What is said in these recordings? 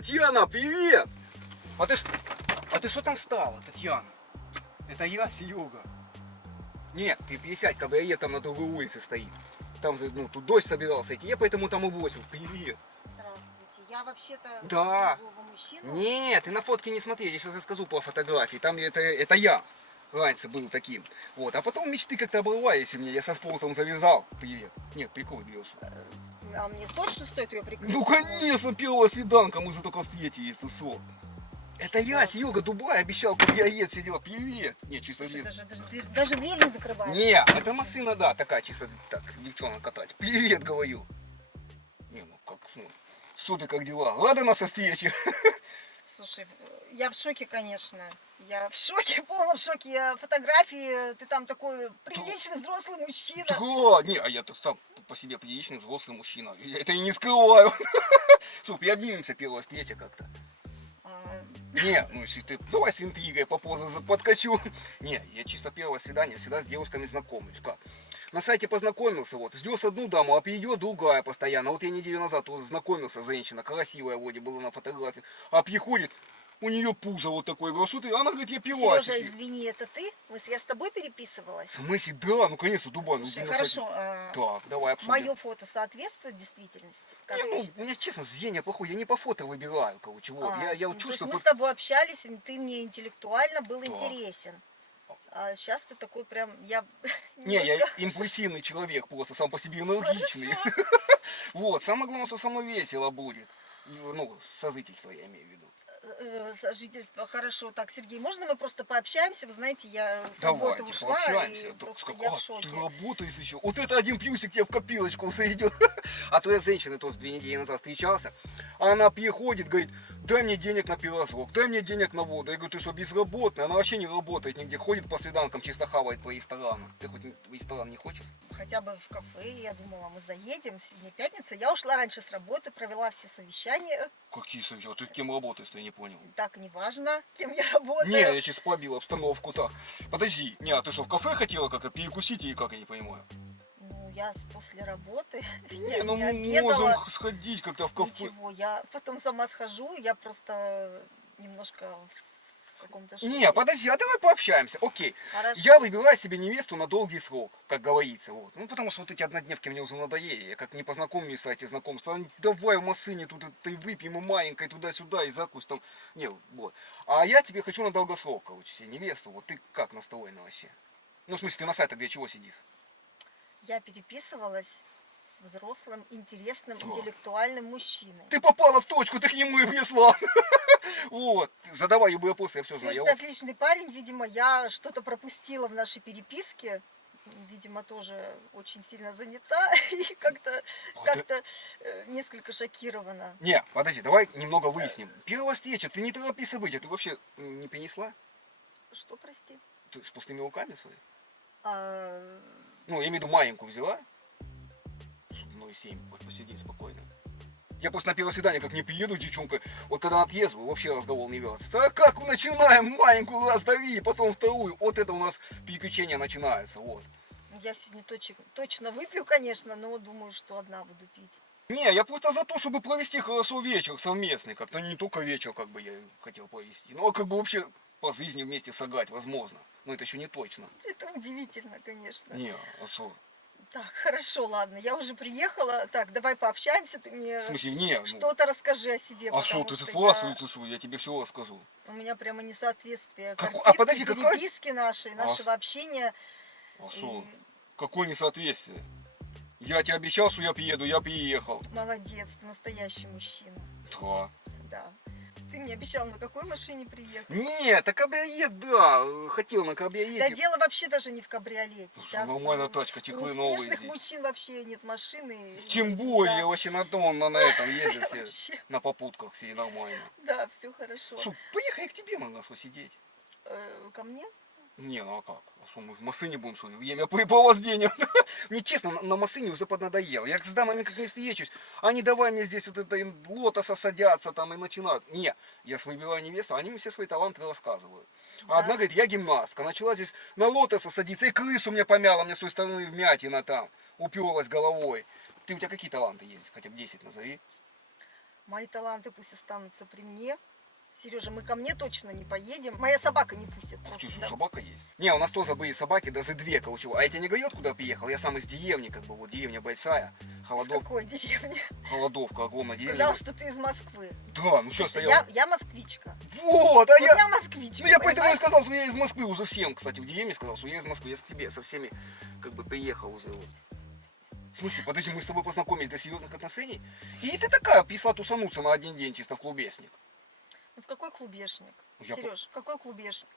Татьяна, привет! А ты что там встала, Татьяна? Это я, Серега. Нет, ты присядь, кабриолет там на другой улице стоит. Там, ну, тут дождь собирался идти, я поэтому там и бросил. Привет. Здравствуйте. Я вообще-то Да. другого мужчину. Нет, ты на фотке не смотри, я сейчас расскажу по фотографии. Там это я раньше был таким. Вот. А потом мечты как-то обрывались у меня, я со спортом завязал. Привет. Нет, прикол бьется. А мне точно стоит ее прикрыть? Ну, конечно, первая свиданка, мы за только встретились, ты со. Это я, Серега Дубай, обещал, кабриолет сидела. Привет. Нет, чисто Слушай, здесь. даже дверь не закрывается. Не, это машина, да, такая чисто так, девчонок катать. Привет, говорю. Не, ну как, ну, что ты, как дела? Рада нас встрече. Слушай, я в шоке, конечно. Я в шоке, в полном шоке. Я фотографии, ты там такой приличный взрослый мужчина. Да, не, а я-то сам по себе приличный взрослый мужчина. Я это и не скрываю. Слушай, обнимемся первая встреча как-то. Не, ну если ты, давай с интригой попозже подкачу. Не, я чисто первое свидание всегда с девушками знакомлюсь. Как? На сайте познакомился, вот, ждешь одну даму, а придет другая постоянно. Вот я неделю назад вот знакомился, женщина, красивая вроде была на фотографии, а приходит, у нее пузо вот такое, говорю, что ты? Она говорит, я пила. Сережа, извини, это ты? Я с тобой переписывалась? В смысле, да, ну конечно, Дубай. Слушай, ну, хорошо. Так, давай обсудим. Мое фото соответствует действительности? Как Не, ты ну, считаешь? у меня, честно, зрение плохое, я не по фото выбираю, короче, вот. Я вот То есть чувствую... мы с тобой общались, и ты мне интеллектуально был Так. интересен. А сейчас ты такой прям, я Не, я немножко... импульсивный человек просто, сам по себе энергичный. Хорошо. Вот, самое главное, что со мной весело будет. Ну, сожительство я имею в виду. Сожительство, хорошо. Так, Сергей, можно мы просто пообщаемся? Вы знаете, я с работы Давайте, ушла, пообщаемся. и Да, просто как- я в а, шоке. ты работаешь еще? Вот это один плюсик тебе в копилочку зайдет. А то я с женщиной тоже 2 недели назад встречался. Она приходит, говорит, дай мне денег на пирожок, дай мне денег на воду. Я говорю, ты что, безработная? Она вообще не работает нигде, ходит по свиданкам, чисто хавает по ресторанам. Ты хоть в ресторан не хочешь? Хотя бы в кафе, я думала, мы заедем. Сегодня пятница. Я ушла раньше с работы, провела все совещания. Какие совещания? Ты кем работаешь, я не понял. Так, неважно, кем я работаю. Не, я чисто побил обстановку-то. Подожди, не, а ты что, в кафе хотела как-то перекусить или как, я не понимаю? Ну, я после работы, Не, я ну не мы обедала. можем сходить как-то в кафе. Ничего, я потом сама схожу, я просто немножко в каком-то шоке. Не, подожди, а давай пообщаемся. Окей. Хорошо. Я выбираю себе невесту на долгий срок, как говорится. Вот. Ну, потому что вот эти однодневки мне уже надоели. Я как не познакомлюсь с сайте знакомства. Давай в машине тут ты выпьем и маленькой туда-сюда и закусь там. Не, вот. А я тебе хочу на долгосрок, короче, себе невесту. Вот ты как настроена вообще? Ну, в смысле, ты на сайтах для чего сидишь? Я переписывалась с взрослым, интересным, Да. интеллектуальным мужчиной. Ты попала в точку, ты к нему и пришла. Вот. Задавай любые вопросы, я все знаю. Слушай, ты отличный парень, видимо, я что-то пропустила в нашей переписке. Видимо, тоже очень сильно занята и как-то несколько шокирована. Не, подожди, давай немного выясним. Первая встреча, ты не торопи события, ты вообще не перенесла? Что, прости? Ты с пустыми руками свои? А, Ну, я имею в виду маленькую взяла. 0,7, вот посидеть спокойно. Я просто на первое свидание как не приеду, девчонка, вот когда она трезвая, вообще разговор не вяжется. А как начинаем маленькую раздави, потом вторую, вот это у нас переключения начинаются, вот. я сегодня точно выпью, конечно, но думаю, что одна буду пить. Не, я просто за то, чтобы провести хорошо вечер совместный, как-то не только вечер, как бы я хотел провести, но как бы вообще по жизни вместе сагать, возможно. Но это еще не точно. Это удивительно, конечно. Не, а что? Так, хорошо, ладно, я уже приехала. Так, давай пообщаемся, ты мне В смысле, не, ну, что-то расскажи о себе. а что, потому ты что спрашивай, ты что, я тебе все расскажу. у меня прямо несоответствие Как- картинки, а подожди, какая- переписки нашей, нашего общения. А что? Какое несоответствие? Я тебе обещал, что я приеду, я приехал. Молодец, ты настоящий мужчина. Да. Да. Ты мне обещал, на какой машине приехать? Нет, так кабриолет, да, хотел на кабриолете. Да дело вообще даже не в кабриолете. Слушай, Сейчас нормальная тачка, чехлы у новые успешных здесь. мужчин вообще нет машины. Тем более, Да. вообще на том, на этом ездят все, Вообще. на попутках все нормально. Да, все хорошо. Слушай, поехали к тебе, на нас сидеть. Ко мне? Не, ну а как? А что, мы в машине будем, что ли? Время препровождения. Мне честно, на машине уже поднадоело. Я с дамами как не встречусь. Они давай мне здесь вот это им лотоса садятся там и начинают. Не, я выбираю невесту, они мне все свои таланты рассказывают. А Да. одна говорит, я гимнастка. Начала здесь на лотоса садиться, и крысу мне помяла, мне с той стороны вмятина там. Уперлась головой. У тебя какие таланты есть? Хотя бы 10 назови. Мои таланты пусть останутся при мне. Сережа, мы ко мне точно не поедем. Моя собака не пустит Ух просто. ты, что, Да. собака есть? Не, у нас тоже были собаки, даже две, короче. А я тебе не говорил, куда приехал? Я сам из деревни, как бы, вот деревня большая. Из Холодов, какой деревни? Холодовка, огромная деревня. Сказал, что ты из Москвы. Да, ну что Слушай, стоял? я москвичка. Вот, а Вот я... я москвичка. Ну я поэтому и понимаешь? сказал, что я из Москвы уже всем, кстати, в деревне сказал, что я из Москвы. Я с тебе со всеми, как бы, приехал уже вот. В смысле, подожди, мы с тобой познакомились до серьезных отношений? И ты такая пришла тусануться на один день чисто в клубесник. Ну в какой клубешник? Я Сереж, какой клубешник?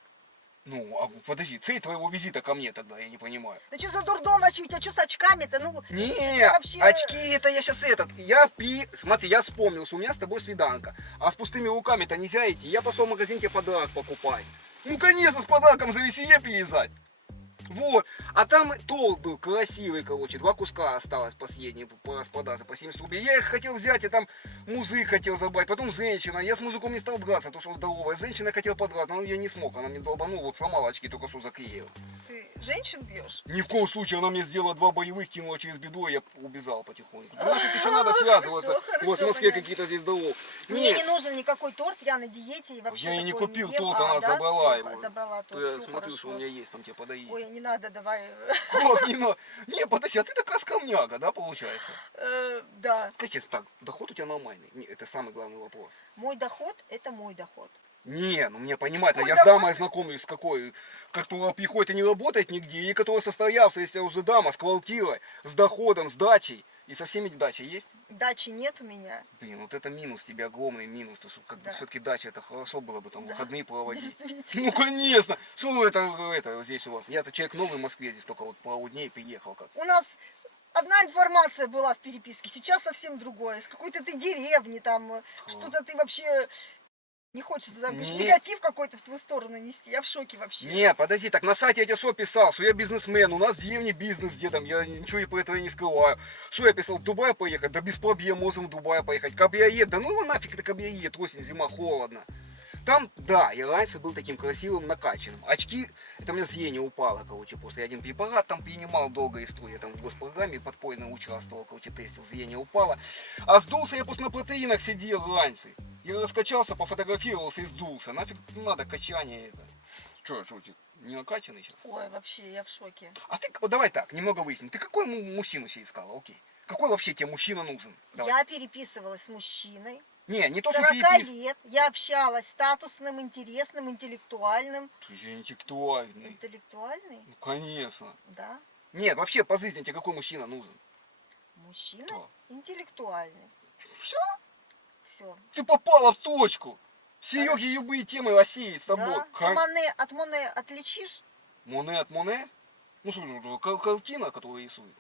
Ну, а подожди, цель твоего визита ко мне тогда, я не понимаю. Да что за дурдом вообще? У тебя что с очками-то? Ну, Не, вообще- очки это я сейчас смотри, я вспомнил, что у меня с тобой свиданка. А с пустыми руками-то нельзя идти. Я пошел в магазин тебе подарок покупать. Ну, конечно, с подарком за веселье переезжать. Вот, а там толк был красивый, короче, 2 куска осталось последние по распродаже, по 70 рублей. Я их хотел взять, и там музык хотел забрать, потом женщина. Я с музыком не стал драться, то что он здоровая. С женщиной хотел подраться, но я не смог, она мне долбанула, вот сломала очки, только что заклеила. ты женщин бьешь? Ни в коем случае она мне сделала 2 боевых, кинула через бедро, и я убежал потихоньку. Ну, тут еще надо связываться. Хорошо, Вот в Москве понятно. какие-то здесь дорог. Мне Нет, не нужен никакой торт, я на диете и вообще я и не такое купил ем. торт, А, она да? забрала Всё, его. Забрала то торт, я всё смотрю, хорошо. что у меня есть там тебе подоить. Ой, не надо, давай. Как не надо? Не, подожди, а ты такая скромняга, да, получается? Да, Скажи честно, так, доход у тебя нормальный? Не, это самый главный вопрос. мой доход – это мой доход. Не, ну мне понимать, Ой, я с давай. дамой знакомлюсь, с какой, которая приходит и не работает нигде, и которая состоялся, если уже дама, с квартирой, с доходом, с дачей, и со всеми дачей есть? Дачи нет у меня. Блин, вот это минус тебе, огромный минус, то есть как бы Да. все-таки дача, это хорошо было бы там Да, выходные проводить. действительно. Ну, конечно! Что это здесь у вас? Я-то человек новый в Москве, здесь только вот пару дней приехал как. У нас одна информация была в переписке, сейчас совсем другое. Из какой-то ты деревни, там, что-то ты вообще... Не хочется там Не. негатив какой-то в твою сторону нести. Я в шоке вообще. Не, подожди, так на сайте я тебе что писал, что я бизнесмен, у нас в деревне бизнес с дедом, я ничего и про этого не скрываю. Что я писал, в Дубай поехать? Да без проблем можем в Дубай поехать. Кабриолет, да ну его нафиг это кабриолет, осень, зима, холодно. Там, да, я раньше был таким красивым, накачанным. Очки, это у меня зрение упало, короче, после я один препарат там принимал, долгая история, там в госпрограмме подпольно участвовал, короче, тестил, зрение упало. А сдулся я просто на протеинах сидел раньше. Я раскачался, пофотографировался и сдулся. Нафиг надо качание это. Че, ты не накачанный сейчас? Ой, вообще, я в шоке. А ты, вот давай так, немного выясним. Ты какой мужчину себе искала, окей? Какой вообще тебе мужчина нужен? Давай. Я переписывалась с мужчиной. Не то, что 40 перепис... лет. Я общалась статусным, интересным, интеллектуальным. Я интеллектуальный. Интеллектуальный? Ну, конечно. Да. Нет, вообще по жизни тебе какой мужчина нужен? Мужчина Кто? интеллектуальный. Все, Все. ты попала в точку. Сереги любые темы рассеять с тобой. Да? Ты Моне от Моне отличишь? Моне от Моне? Ну, слушай, картина, которую рисует.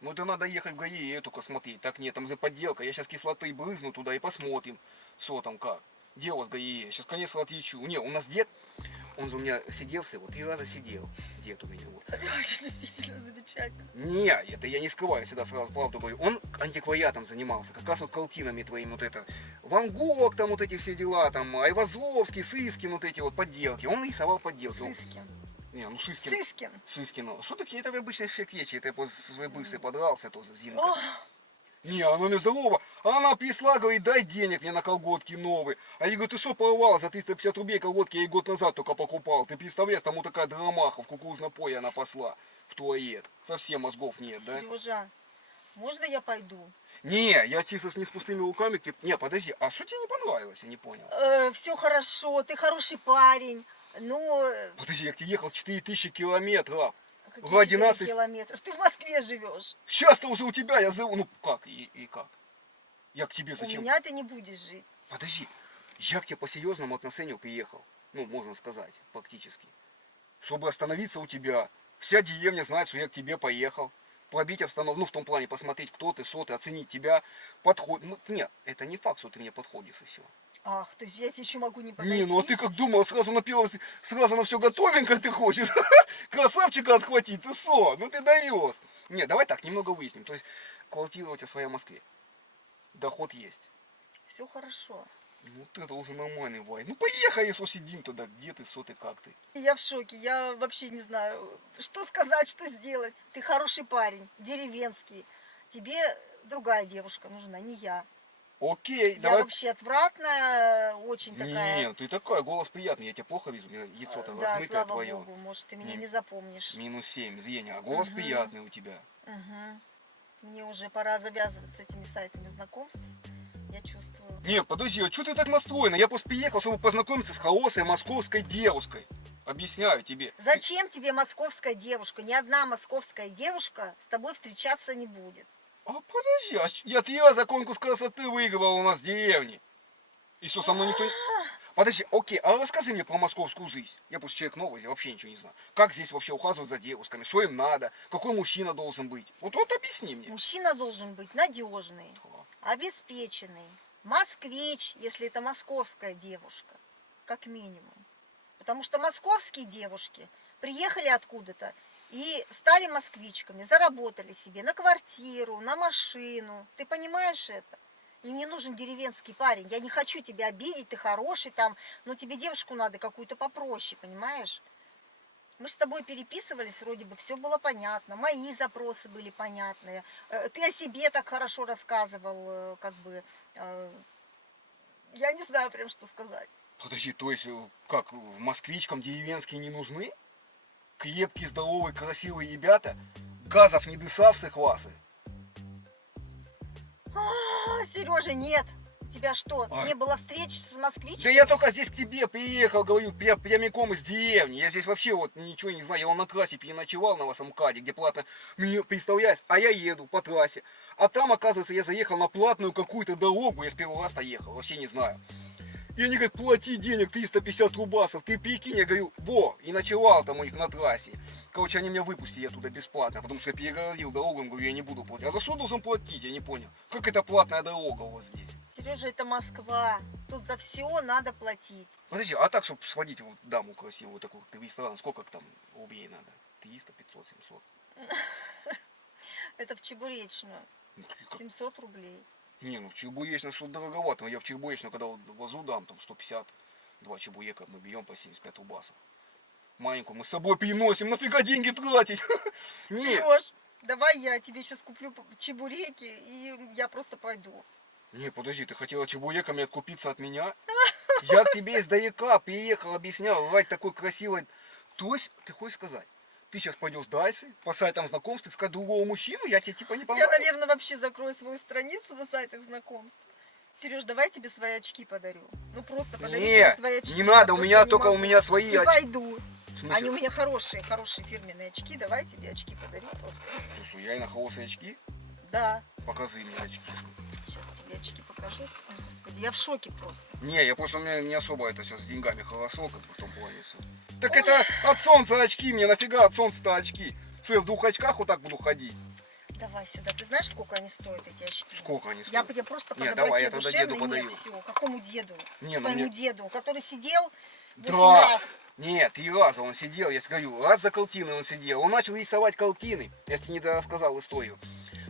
Ну, это надо ехать в галерею только смотреть. Так нет, там за подделка. Я сейчас кислоты брызну туда и посмотрим, что там как. Дело с галереей. Сейчас, конечно, отличу. Не, у нас дед, он же у меня сидел все, вот 3 раза сидел. Дед у меня вот. Действительно замечательно. Не, это я не скрываю, всегда сразу правду говорю. Он антиквариатом занимался, как раз вот картинами твоими вот это. Ван Гог, там вот эти все дела, там Айвазовский, Сыскин, вот эти вот подделки. Он рисовал подделки. Он- Сыскин. Не, ну Сыскин. Сыскин. Сыскин. Все-таки это обычный эффект речи. Это я после своей бывшей подрался тоже, Зинка. О, Не, она не здорова. А она пришла, говорит, дай денег мне на колготки новые. А я говорю, ты что порвал за 350 рублей колготки, я и год назад только покупал. Ты представляешь, там вот такая драмаха в кукурузном поле она посла в туалет. Совсем мозгов нет, да? Сережа, можно я пойду? Не, я чисто с не с пустыми руками. Не, подожди, а что тебе не понравилось, я не понял. Все хорошо, ты хороший парень. Но Подожди, я к тебе ехал 4000 километров. какие Ради 4 нас и- километров? Ты в Москве живешь. Сейчас-то уже у тебя, я зову, ну как, и как? Я к тебе У зачем? меня ты не будешь жить. Подожди, я к тебе по серьезному отношению приехал. Ну, можно сказать, практически. Чтобы остановиться у тебя. Вся деревня знает, что я к тебе поехал. Пробить обстановку, ну, в том плане, посмотреть, кто ты, что ты, оценить тебя. Подход... Ну, нет, это не факт, что ты мне подходишь еще. Ах, то есть я тебе еще могу не подойти? Не, ну а ты как думал, сразу на первом, сразу на все готовенько ты хочешь. Красавчика отхватить, ты со, ну ты даешь. Не, давай так, немного выясним. То есть, квартира у тебя своя в Москве. Доход есть. Все хорошо. Ну вот это уже нормальный вай. Ну поехали, что сидим тогда, где ты, что ты, как ты. Я в шоке, я вообще не знаю, что сказать, что сделать. Ты хороший парень, деревенский. Тебе другая девушка нужна, не я. Окей, Я давай. вообще отвратная, очень такая. Нет, ты такая, голос приятный, я тебя плохо вижу, у меня яйцо-то Да, размытое слава твое. богу, может, ты меня Не- не запомнишь. -7 зрения, а голос Мгм. приятный у тебя. Мгм. Мне уже пора завязывать с этими сайтами знакомств. Я чувствую. Не, подожди, а что ты так настроена? Я просто приехал, чтобы познакомиться с хорошей московской девушкой. Объясняю тебе. Зачем тебе московская девушка? Ни одна московская девушка с тобой встречаться не будет. А подожди, я за конкурс красоты выигрывал у нас в деревне. И что, со мной никто не... Подожди, окей, а расскажи мне про московскую жизнь. Я просто человек новый, я вообще ничего не знаю. Как здесь вообще ухаживать за девушками? Что им надо? Какой мужчина должен быть? Вот объясни мне. Мужчина должен быть надежный, обеспеченный, москвич, если это московская девушка, как минимум. Потому что московские девушки приехали откуда-то и стали москвичками, заработали себе на квартиру, на машину. Ты понимаешь это? Им не нужен деревенский парень. Я не хочу тебя обидеть, ты хороший там, но тебе девушку надо какую-то попроще, понимаешь? Мы с тобой переписывались, вроде бы все было понятно, мои запросы были понятные. Ты о себе так хорошо рассказывал, как бы. Я не знаю прям, что сказать. Подожди, то есть, как, москвичкам деревенские не нужны? Крепкие, здоровые, красивые ребята? Газов не дысавсы хвасы? Сережа, нет. У тебя что, А. не было встреч с москвичками? Да я только здесь к тебе приехал, говорю, прямиком из деревни. Я здесь вообще вот ничего не знаю. Я вон на трассе переночевал на вашем МКАДе, где платно. Мне, представляешь, а я еду по трассе. А там, оказывается, я заехал на платную какую-то дорогу. Я с первого раза ехал, вообще не знаю. И они говорят, плати денег 350 рубасов. Ты прикинь, я говорю, во, и ночевал там у них на трассе. Короче, они меня выпустили оттуда бесплатно, потому что я перегородил дорогу, говорю, я не буду платить. А за что должен платить, я не понял. Как это платная дорога у вас здесь? Сережа, это Москва. Тут за все надо платить. Подожди, а так, чтобы сводить вот даму красивую, такую, как ты, в ресторан, сколько там рублей надо? 300, 500, 700? Это в Чебуречную. Ну, как- 700 рублей. Не, ну в Чебуречную суд дороговато. Я в Чебуречную, когда вот вазу дам, там 150, 2 чебурека мы берем по 75 рубасов. Маленькую мы с собой переносим, нафига деньги тратить? Не, Сереж, давай я тебе сейчас куплю чебуреки, и я просто пойду. не, подожди, ты хотела чебуреками откупиться от меня? Я к тебе издалека приехал, объяснял, ради такой красивой... То есть, ты хочешь сказать, ты сейчас пойдешь дальше, по сайтам знакомств, искать другого мужчину, я тебе типа не Я, понравился? наверное, вообще закрою свою страницу на сайтах знакомств. Сереж, давай я тебе свои очки подарю. Ну просто подарю тебе Не, свои очки. не я надо, у просто меня не только у могу. меня свои И очки. пойду. В смысле? Они у меня хорошие, хорошие фирменные очки. Давай тебе очки подарю просто. Слушай, я и на хорошие очки? Да. Покажи мне очки. Сейчас тебе очки покажу. Ой, Господи, я в шоке просто. Не, я просто, у меня не особо это сейчас с деньгами хорошо, как бы в том плане всё. Так это от солнца очки, мне нафига от солнца-то очки? Что, я в 2 очках вот так буду ходить? Давай сюда. Ты знаешь, сколько они стоят, эти очки? Сколько они Я стоят? тебе просто по Не, давай, доброте я тогда душевной. деду подарю. Нет, все. Какому деду? Не, ну Твоему мне- деду, который сидел 8 Да. раз. Нет, 3 раза он сидел, я говорю, раз за картиной он сидел. Он начал рисовать картины, я тебе не рассказал историю.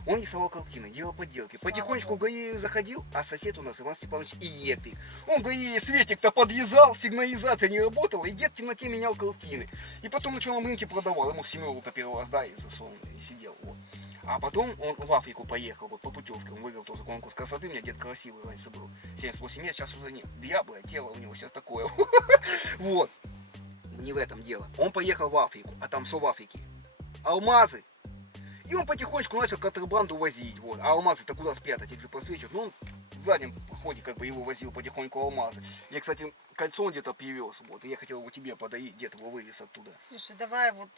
Он рисовал картины, делал подделки. Слава Потихонечку в Богу. галерею заходил, а сосед у нас Иван Степанович электрик. Он в галерее светик-то подъезжал, сигнализация не работала, и дед в темноте менял картины. И потом на черном рынке продавал, ему семерку-то первый раз, да, и засунул, и сидел. Вот. А потом он в Африку поехал, вот по путевке, он выиграл тоже конкурс красоты, у меня дед красивый раньше был, 78 лет, сейчас уже нет, дряблое тело у него сейчас такое. Вот. Не в этом дело. Он поехал в Африку, а там все в Африке. Алмазы. И он потихонечку начал контрабанду возить. Вот. А алмазы-то куда спрятать? Их запросвечивают. Ну, он в заднем ходе как бы его возил потихоньку алмазы. Я, кстати, кольцо где-то привез. Вот. И я хотел его тебе подарить, дед его вывез оттуда. Слушай, давай вот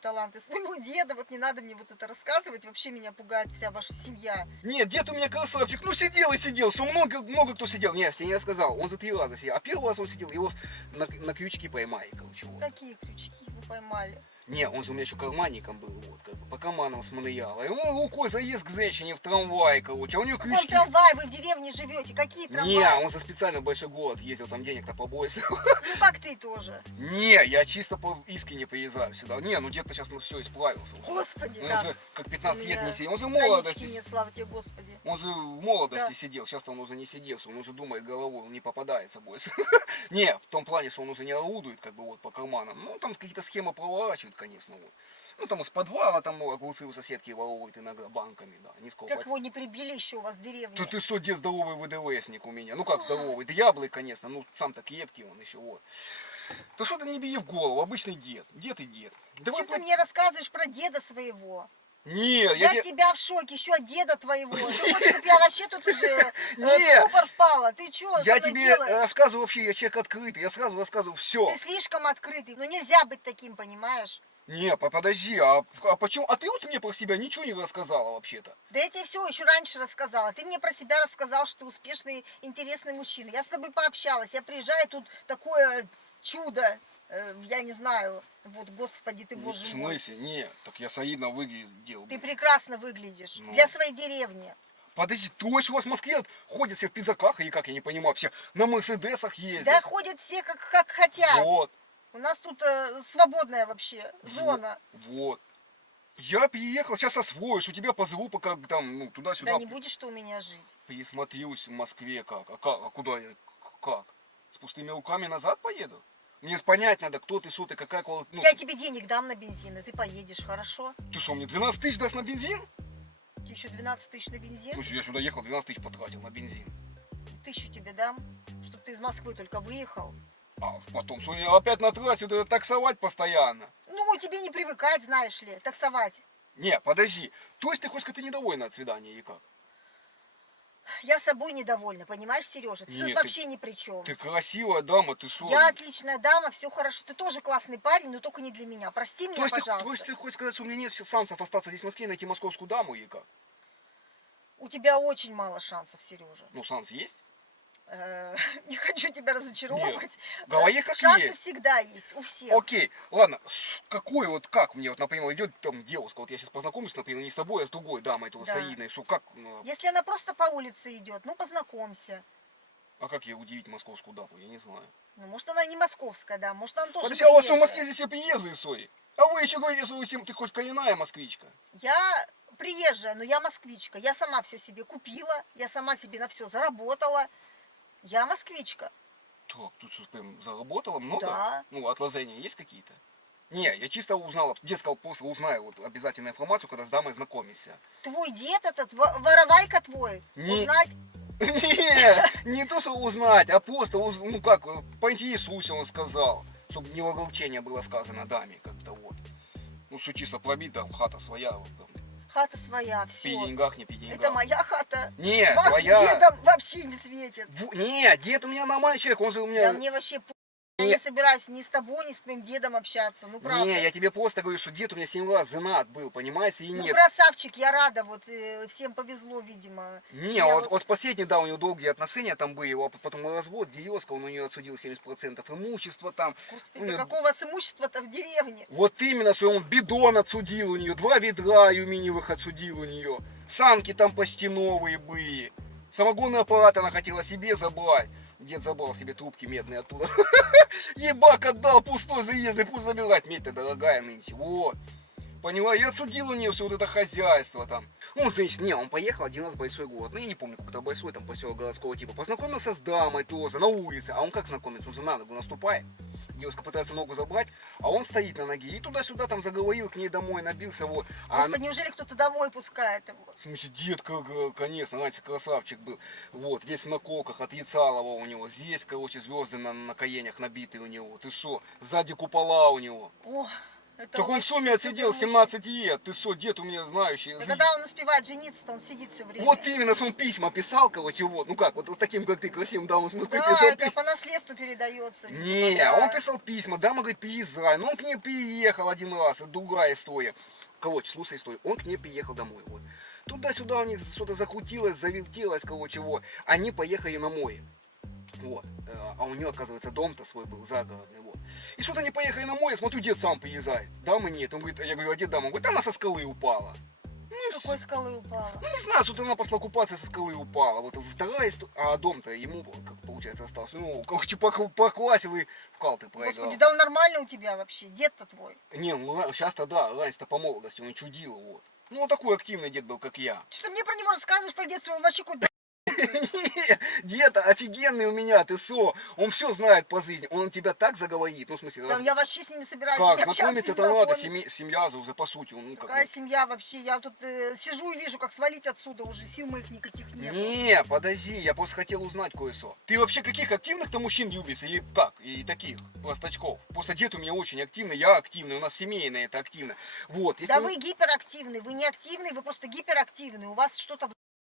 таланты своего деда, вот не надо мне вот это рассказывать, вообще меня пугает вся ваша семья. Нет, дед у меня красавчик. Ну, сидел и сидел. Все много кто сидел. Не, я все не рассказал. Он за 3 раза сидел. А первый раз он сидел, его на крючки поймали, короче. Вот. Какие крючки вы поймали? Не, он же у меня еще карманником был, вот, как бы, по карманам смонаял. И он рукой заезд к женщине в трамвай, короче, а у нее В каком крючки. трамвае? Вы в деревне живете? Какие трамваи? Не, он за специально в большой город ездил, там денег-то побольше. Ну как ты тоже. Не, я чисто по искренне приезжаю сюда. Не, ну дед-то сейчас все исправился. Уже. Господи, Он да. же как 15 У лет меня не сидел. Он же в Конечки молодости. нет, слава тебе, Господи. Он же в молодости Да. сидел, сейчас-то он уже не сидевший, он уже думает головой, он не попадается больше. Не, в том плане, что он уже не орудует как бы вот по карманам. Ну, там какие-то схемы проворачивают. конечно, вот. Ну, там из подвала, там огурцы у соседки воровывают иногда банками, да. Низкого Как его не прибили еще у вас в деревне? Ты что, дед здоровый ВДВшник у меня. Ну как здоровый? Да яблок, конечно, ну сам-то крепкий он еще, вот. Да что ты не бей в голову, обычный дед. Дед и дед. Давай Чем ты мне рассказываешь про деда своего? Не, Я тебе... от тебя в шоке, еще от деда твоего. Ты хочешь, чтобы я вообще тут уже в Нет. ступор впала? Ты что, Я тебе рассказываю вообще, я человек открытый, я сразу рассказываю все. Ты слишком открытый. Ну нельзя быть таким, понимаешь? Не, подожди, а почему? А ты вот мне про себя ничего не рассказала вообще-то. Да я тебе все еще раньше рассказала. Ты мне про себя рассказал, что ты успешный, интересный мужчина. Я с тобой пообщалась. Я приезжаю, тут такое чудо. Я не знаю. Вот, господи ты, боже В мой. смысле? Не, так я солидно выглядел. Ты прекрасно выглядишь. Ну. Для своей деревни. Подожди, точно у вас в Москве ходят все в пиджаках, или как, я не понимаю, все на Мерседесах ездят. Да ходят все как хотят. Вот. У нас тут свободная вообще зона. Вот. Я приехал, сейчас освоюсь, у тебя позову, пока там, ну, туда-сюда. Да не будешь ты у меня жить. Присмотрюсь в Москве как. А куда я? Как? С пустыми руками назад поеду? Мне понять надо, кто ты, что ты, какая квалификация. Ну, Я тебе денег дам на бензин, и ты поедешь, хорошо? ты что, мне 12 тысяч даст на бензин? Тебе еще 12 тысяч на бензин? Ну, я сюда ехал, 12 тысяч потратил на бензин. 1000 тебе дам, чтобы ты из Москвы только выехал. А потом, что я опять на трассе вот это таксовать постоянно. Ну, тебе не привыкать, знаешь ли, таксовать. Не, подожди. То есть ты хочешь сказать, ты недовольна от свидания или как? Я собой недовольна, понимаешь, Сережа? Ты Нет, тут вообще ни при чем. Ты красивая дама, ты что? Я отличная дама, все хорошо. Ты тоже классный парень, но только не для меня. Прости меня, то есть пожалуйста. ты хочешь сказать, что у меня нет шансов остаться здесь в Москве и найти московскую даму или как? У тебя очень мало шансов, Сережа. Ну, шанс есть? Не хочу тебя разочаровывать. Говори как Шансы есть. всегда есть, у всех. Окей, ладно, какой вот, как мне, вот, например, идет там девушка, вот я сейчас познакомлюсь, например, не с тобой, а с другой дамой, тоже Да. солидной, что как, Если она просто по улице идет, ну познакомься. а как ей удивить московскую даму, я не знаю. Ну, может, она не московская, да, может, она тоже Подожди, а у вас в приезжая. Москве здесь все приезжие, Сои? А вы еще говорите, что вы всем, ты хоть коренная москвичка? Я приезжая, но я москвичка. Я сама все себе купила, я сама себе на все заработала. Я москвичка. Так, тут прям заработала много? Да. Ну, отложения есть какие-то? Не, я чисто узнал, дед сказал, просто узнаю вот обязательно информацию, когда с дамой знакомишься. Твой дед этот, воровайка твой, Не- узнать. Не то, что узнать, а просто, ну как, поинтересуйся, он сказал. Чтобы не в оголчение было сказано даме, как-то вот. Ну, что чисто пробить, там, хата своя. Вот, там, Хата своя, при все. деньгах, не при деньгах. Это моя хата. Не, Вам твоя. с дедом вообще не светит. Не, дед у меня нормальный человек, он же у меня... Да мне вообще я Не. не собираюсь ни с тобой, ни с твоим дедом общаться. Ну, правда. Не, я тебе просто говорю, что дед у меня 7 раз женат был, понимаете, и Ну, нет. красавчик, я рада, вот всем повезло, видимо. Не, Я вот последний, да, у него долгие отношения там были, а потом развод, девушка, он у нее отсудил 70% имущества там. Господи, у да неё- какого у вас имущества-то в деревне? Вот именно, что он бидон отсудил у нее, 2 ведра алюминиевых отсудил у нее. Санки там почти новые были. Самогонный аппарат она хотела себе забрать. Дед забрал себе трубки медные оттуда. Ебак отдал, пустой заездный, пусть забирать. Медь-то дорогая нынче, вот. Поняла, я отсудил у нее все вот это хозяйство там. Ну, значит, не, он поехал один раз в большой город. Ну, я не помню, какой-то большой, там, поселок городского типа. Познакомился с дамой тоже на улице. А он как знакомится? Он же на ногу наступает. Девушка пытается ногу забрать, а он стоит на ноге. И туда-сюда там заговорил к ней домой, набился, вот. А Господи, неужели кто-то домой пускает его? в смысле, дед, конечно, раньше красавчик был. Вот, весь в наколках, от Яцалова у него. Здесь, короче, звезды на коленях набиты у него. Ты что? Сзади купола у него. О, это Так он в вообще сумме отсидел супер 17 лет. Ты что, дед у меня знающий. мужчина. Да когда он успевает жениться-то, он сидит все время. Вот именно, что он письма писал, короче, вот. Ну как, вот таким, как ты, красивым дамам с Москвы Да, писал это письма. по наследству передается. видимо, Не, да. он писал письма, дама говорит, приезжай. Ну он к ней приехал один раз, это другая история. Короче, слушай историю. Он к ней приехал домой, вот. Туда-сюда у них что-то закрутилось, завертелось, короче, вот. Они поехали на море. Вот. А у нее, оказывается, дом-то свой был загородный, вот. И что-то они поехали на море, смотрю, дед сам приезжает. Дамы нет. Он говорит, я говорю, а где дама? Он говорит, она со скалы упала. Ну, и С какой скалы упала? ну, не знаю, что-то она после оккупации со скалы упала. Вот вторая история. А дом-то ему, как получается, остался. Ну, короче, поквасил и в калты проиграл. Господи, да он нормальный у тебя вообще, дед-то твой. Не, ну сейчас-то да, раньше-то по молодости он чудил, вот. Ну, он такой активный дед был, как я. Что ты мне про него рассказываешь, про дед своего вообще какой-то Не, дед офигенный у меня, ты со. Он все знает по жизни. Он тебя так заговорит. Ну, в смысле, Там я вообще с ними собираюсь как? не общаться, Знакомиться-то не надо, знакомиться. семья уже, по сути. Ну, как Какая бы. семья вообще? Я тут сижу и вижу, как свалить отсюда уже. Сил моих никаких нет. Не, подожди, я просто хотел узнать кое-что. Ты вообще каких активных-то мужчин любишь? Или как? И таких, простачков. Просто дед у меня очень активный, я активный, у нас семейное это активно. Вот, если... Да вы гиперактивны, вы не активны, вы просто гиперактивны. У вас что-то в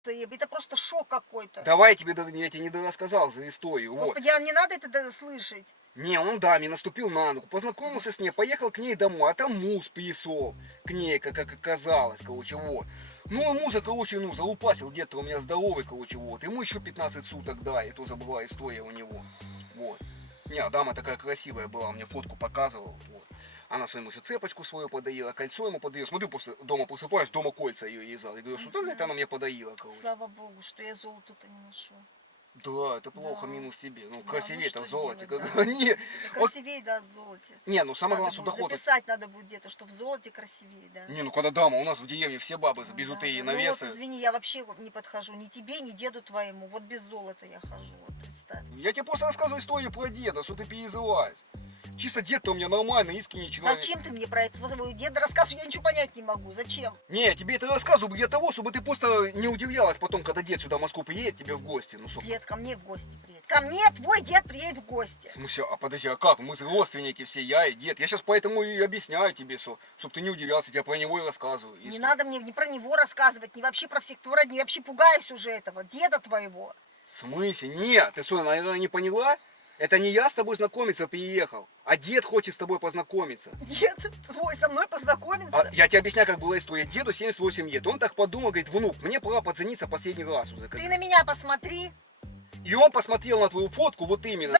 это просто шок какой-то. Давай я тебе не рассказал за историю. Вот. Господи, а не надо это слышать. Не, он да, мне наступил на ногу, познакомился с ней, поехал к ней домой, а там муж присол к ней, как оказалось, короче, вот. Ну, муза, короче, ну, залупасил, дед-то у меня здоровый, короче, вот. Ему еще 15 суток, да, и тоже была история у него, вот. Не, а дама такая красивая была, мне фотку показывал, вот. Она своему еще цепочку свою подарила, кольцо ему подарила. Смотрю, после дома просыпаюсь, дома кольца ее вязал. Я говорю, сюда, говорит, она мне подарила, короче. Слава богу, что я золото-то не ношу. Да, это плохо, Да. минус тебе. Ну, Да, красивее-то ну, в что золоте. сделать, Как... да. Не, вот... Красивее, да, в золоте. Не, ну самое главное, Надо что будет доход. записать надо будет где-то, что в золоте красивее, да. Не, ну когда дама, у нас в деревне все бабы с бижутерией Ну навесы. вот, извини, я вообще не подхожу ни тебе, ни деду твоему. Вот без золота я хожу, вот представь. Я тебе просто рассказываю историю про деда, что ты перезываешь. Чисто дед-то у меня нормальный, искренний человек. Зачем ты мне про это своего деда рассказываешь? Я ничего понять не могу. Зачем? Не, я тебе это рассказываю для того, чтобы ты просто не удивлялась потом, когда дед сюда в Москву приедет тебе в гости. Ну, сука. Дед ко мне в гости приедет. Ко мне твой дед приедет в гости. В смысле, а подожди, а как? Мы же родственники все, я и дед. Я сейчас поэтому и объясняю тебе, чтобы ты не удивлялся, я про него и рассказываю. Не Если- надо мне ни про него рассказывать, ни вообще про всех твой родни. Я вообще пугаюсь уже этого, деда твоего. В смысле? Нет, ты что, наверное, не поняла? Это не я с тобой знакомиться приехал, а дед хочет с тобой познакомиться. Дед твой со мной познакомиться. А я тебе объясняю, как была история. Деду 78 лет. Он так подумал, говорит, внук, мне пора подзаниться последний раз уже. Ты на меня посмотри. И он посмотрел на твою фотку, вот именно.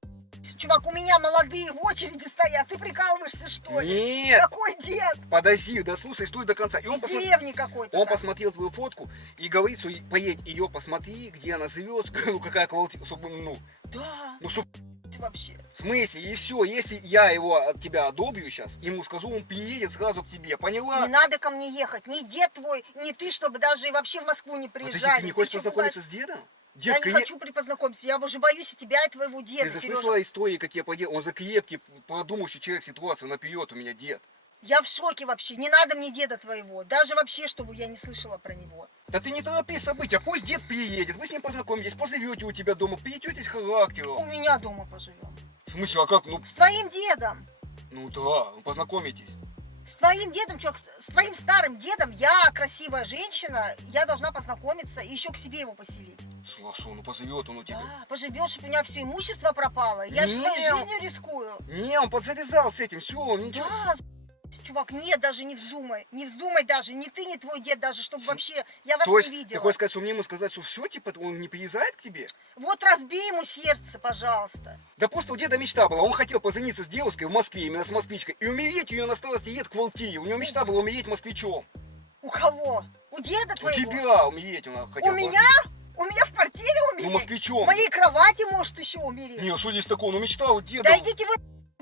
Чувак, у меня молодые в очереди стоят. Ты прикалываешься, что ли? Нет, Какой дед? подожди, дослушай, стой до конца. И он, Из деревни какой-то. он там. посмотрел твою фотку и говорит, что поедь ее посмотри, где она живет, ну какая квартира, чтобы, Да. ну, сука, Вообще. в смысле, и все, если я его от тебя одобрю сейчас, ему скажу, он приедет сразу к тебе, поняла? Не надо ко мне ехать. Ни дед твой, ни ты, чтобы даже и вообще в Москву не Подожди, приезжали. ты не хочешь чё познакомиться с дедом? Я Дед не хочу познакомиться. Я уже боюсь и тебя, и твоего деда. Ты же Сережа. слышала истории, как я поделал? Он за крепкий, продумавший человек ситуацию наперед у меня дед. Я в шоке вообще. Не надо мне деда твоего. Даже вообще, чтобы я не слышала про него. Да ты не торопи события, пусть дед приедет, вы с ним познакомитесь, позовете у тебя дома, приедетесь характером. У меня дома поживем. В смысле, а как? Ну, С твоим дедом. ну да, познакомитесь. С твоим дедом, чувак, с твоим старым дедом я красивая женщина, я должна познакомиться и еще к себе его поселить. Сласу, ну позовет он у тебя. Да, поживешь, чтобы у меня все имущество пропало. Я же своей Не. жизнью рискую. Не, он подзавязал с этим, все, он ничего. Да, чувак, нет, даже не вздумай. Не вздумай даже, ни ты, ни твой дед даже, чтобы вообще, я вас То есть, не ты видела. хочешь сказать, что мне ему сказать, что все, типа, он не приезжает к тебе? Вот разбей ему сердце, пожалуйста. Да просто у деда мечта была, он хотел позаниться с девушкой в Москве, именно с москвичкой, и умереть ее на старости лет к Валтии. У него мечта была умереть москвичом. У кого? У деда У твоего? тебя умереть он хотел. У меня? У меня в квартире умереть? Ну, москвичом. В моей кровати может еще умереть? Не, судя из такого, ну мечта у деда. Да идите вы,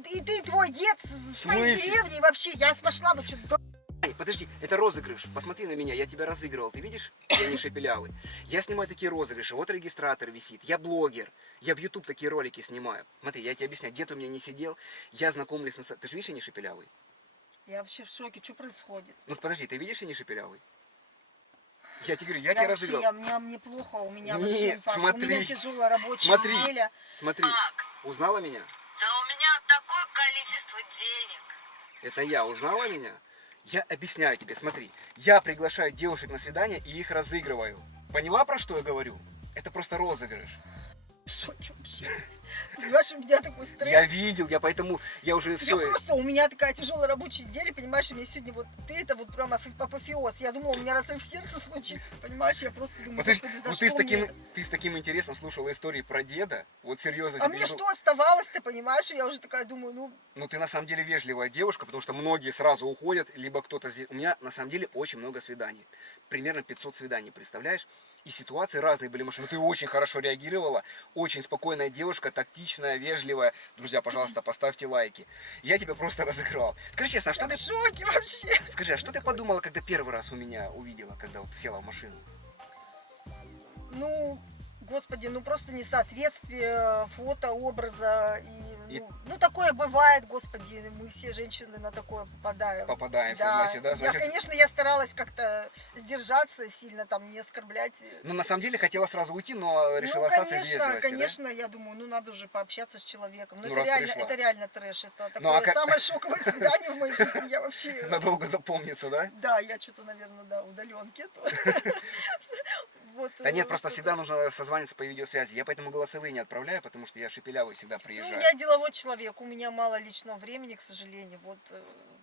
и ты, и твой дед с своей смысле? деревни вообще. Я пошла бы что-то. Ай, подожди, это розыгрыш. Посмотри на меня, я тебя разыгрывал. Ты видишь? Я не шепелявый. Я снимаю такие розыгрыши. Вот регистратор висит. Я блогер. Я в YouTube такие ролики снимаю. Смотри, я тебе объясняю. Дед у меня не сидел. Я знакомлюсь на... Ты же видишь, я не шепелявый? Я вообще в шоке, что происходит? Ну подожди, ты видишь, я не шепелявый? Я тебе говорю, я тебя вообще, разыграл. мне плохо, у меня Нет, вообще инфаркт. смотри. У меня тяжелая рабочая Смотри. неделя. Смотри, узнала меня? Да у меня такое количество денег. Это я. Узнала меня? Я объясняю тебе, смотри. Я приглашаю девушек на свидание и их разыгрываю. Поняла, про что я говорю? Это просто розыгрыш. В шоке вообще. Понимаешь, у меня такой стресс. Я видел, я поэтому, я уже Я все... просто, у меня такая тяжелая рабочая неделя, понимаешь, у меня сегодня вот, ты это вот прям апофеоз. Я думала, у меня разрыв сердца случится, ты понимаешь, я просто думаю, господи, за Вот что мне это? ты с таким интересом слушала истории про деда. Вот серьезно. А тебе мне не что оставалось, ты понимаешь, и я уже такая думаю, ну, Ну, ты на самом деле вежливая девушка, потому что многие сразу уходят, либо кто-то здесь... У меня на самом деле очень много свиданий. Примерно 500 свиданий, представляешь? И ситуации разные были, Маша. Но ты очень хорошо реагировала. Очень спокойная девушка, тактичная, вежливая. Друзья, пожалуйста, поставьте лайки. Я тебя просто разыграл. Скажи честно, а что я ты... в шоке вообще. Скажи, а что ты подумала, когда первый раз у меня увидела, когда вот села в машину? Ну, Господи, ну просто несоответствие фото, образа. И- Ну, такое бывает, господи, мы все женщины на такое попадаем. Попадаемся, Да. значит, да? Значит, Конечно, я старалась как-то сдержаться, сильно там не оскорблять. ну, на самом деле, хотела сразу уйти, но решила Ну, остаться из конечно, вежливости, да? конечно, я думаю, ну надо уже пообщаться с человеком. Ну, Ну, это, раз реально, пришла. это реально трэш. Это Ну, а такое как- самое шоковое свидание в моей жизни. Я вообще... Надолго запомнится, да? Да, я что-то, наверное, да, удаленки. Вот, Да нет, просто вот всегда это. нужно созваниваться по видеосвязи. Я поэтому голосовые не отправляю, потому что я шепелявый всегда Ну, приезжаю. я деловой человек, у меня мало личного времени, к сожалению. Вот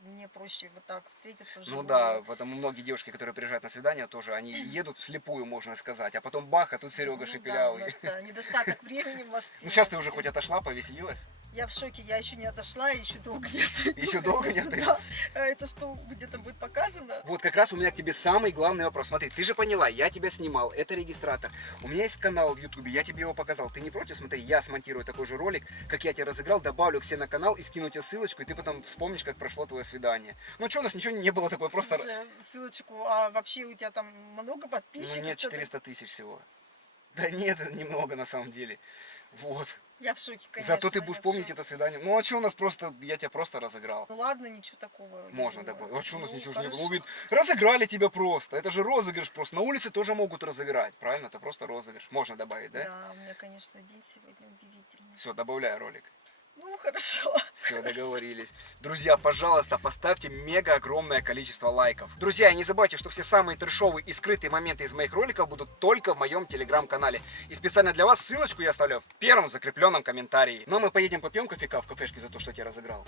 мне проще вот так встретиться Ну вживую. да, потому многие девушки, которые приезжают на свидание, тоже они едут вслепую, можно сказать, а потом бах, а тут Серега Ну шепелявый. Да, у нас, да, недостаток времени в Москве. Ну сейчас ты уже хоть отошла, повеселилась? Я в шоке, я еще не отошла, и еще долго не отойду. Еще долго не конечно, отойду? Да. А это что, где-то будет показано? Вот как раз у меня к тебе самый главный вопрос. Смотри, ты же поняла, я тебя снимал, это регистратор. У меня есть канал в Ютубе, я тебе его показал. Ты не против? Смотри, я смонтирую такой же ролик, как я тебя разыграл, добавлю к себе на канал и скину тебе ссылочку, и ты потом вспомнишь, как прошло твое свидание. Ну что, у нас ничего не было такое, просто... Слушай, ссылочку, а вообще у тебя там много Ну подписчиков? нет, 400 тысяч всего. Да нет, это немного на самом деле. Вот. Я в шоке, конечно. Зато ты будешь я в помнить шоке. это свидание. Ну а что у нас просто, я тебя просто разыграл. Ну ладно, ничего такого. не Можно было. добавить. А что у нас Ну, ничего же не было? хорошо. Ну, ведь разыграли тебя просто. Это же розыгрыш просто. На улице тоже могут разыграть. Правильно? Это просто розыгрыш. Можно добавить, да? Да, у меня, конечно, день сегодня удивительный. Все, добавляю ролик. Ну, хорошо. Все, договорились. Друзья, пожалуйста, поставьте мега огромное количество лайков. Друзья, и не забывайте, что все самые трешовые и скрытые моменты из моих роликов будут только в моем телеграм-канале. И специально для вас ссылочку я оставлю в первом закрепленном комментарии. Ну а мы поедем попьем кофейка в кафешке за то, что я тебя разыграл.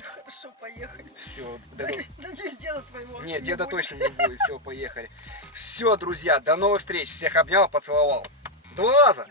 Хорошо, поехали. Все, Надеюсь, деда твоего. нет, не деда будет. точно не будет. Все, поехали. Все, друзья, до новых встреч. Всех обнял, поцеловал. 2 раза.